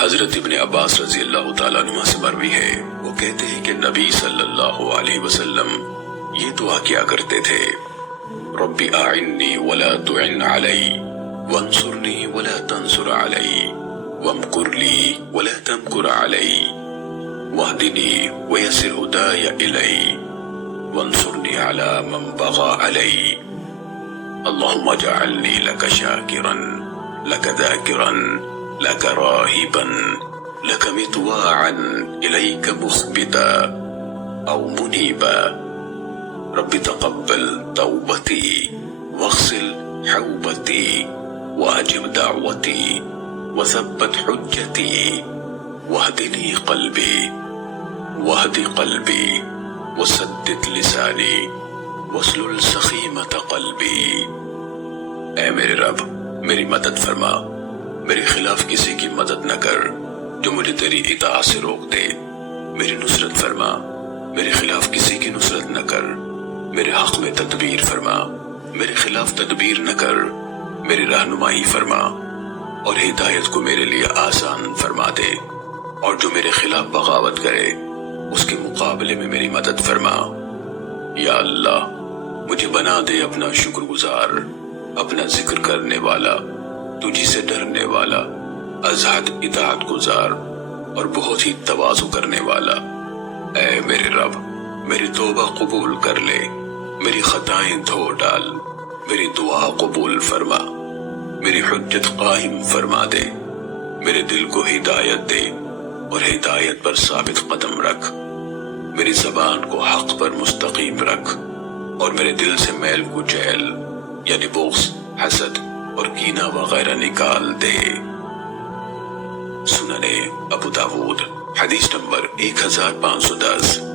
حضرت ابن عباس رضی اللہ تعالیٰ عنہ سے مروی ہے، وہ کہتے ہیں کہ نبی صلی اللہ علیہ وسلم یہ دعا کیا کرتے تھے: رب اعنی ولا تعن علی، وانصرنی ولا تنصر علی، وامکر لی ولا تمکر علی، واہدنی ویسر ہدای الی، وانصرنی علی من بغى علی، اللہم اجعلنی لک شاکرا لک ذاکرا لك راهبا لك مطواعا إليك مخبتا أو منيبا، رب تقبل توبتي واغسل حوبتي وأجب دعوتي وثبت حجتي واهدني قلبي واهد قلبي وسدد لساني واسلل سخيمة قلبي۔ اے میرے رب، میری مدد فرما، میرے خلاف کسی کی مدد نہ کر جو مجھے تیری اطاعت سے روک دے، میری نصرت فرما، میرے خلاف کسی کی نصرت نہ کر، میرے حق میں تدبیر فرما، میرے خلاف تدبیر نہ کر، میری رہنمائی فرما اور ہدایت کو میرے لیے آسان فرما دے، اور جو میرے خلاف بغاوت کرے اس کے مقابلے میں میری مدد فرما۔ یا اللہ، مجھے بنا دے اپنا شکر گزار، اپنا ذکر کرنے والا، تجھی سے ڈرنے والا، ازحد اطاعت گزار اور بہت ہی تواضع کرنے والا۔ اے میرے رب، میری توبہ قبول کر لے، میری خطائیں دھو ڈال، میری دعا قبول فرما، میری حجت قائم فرما دے، میرے دل کو ہدایت دے اور ہدایت پر ثابت قدم رکھ، میری زبان کو حق پر مستقیم رکھ اور میرے دل سے میل کچیل یعنی بغض، حسد اور کینہ وغیرہ نکال دے۔ سنن ابو داود حدیث نمبر 1510۔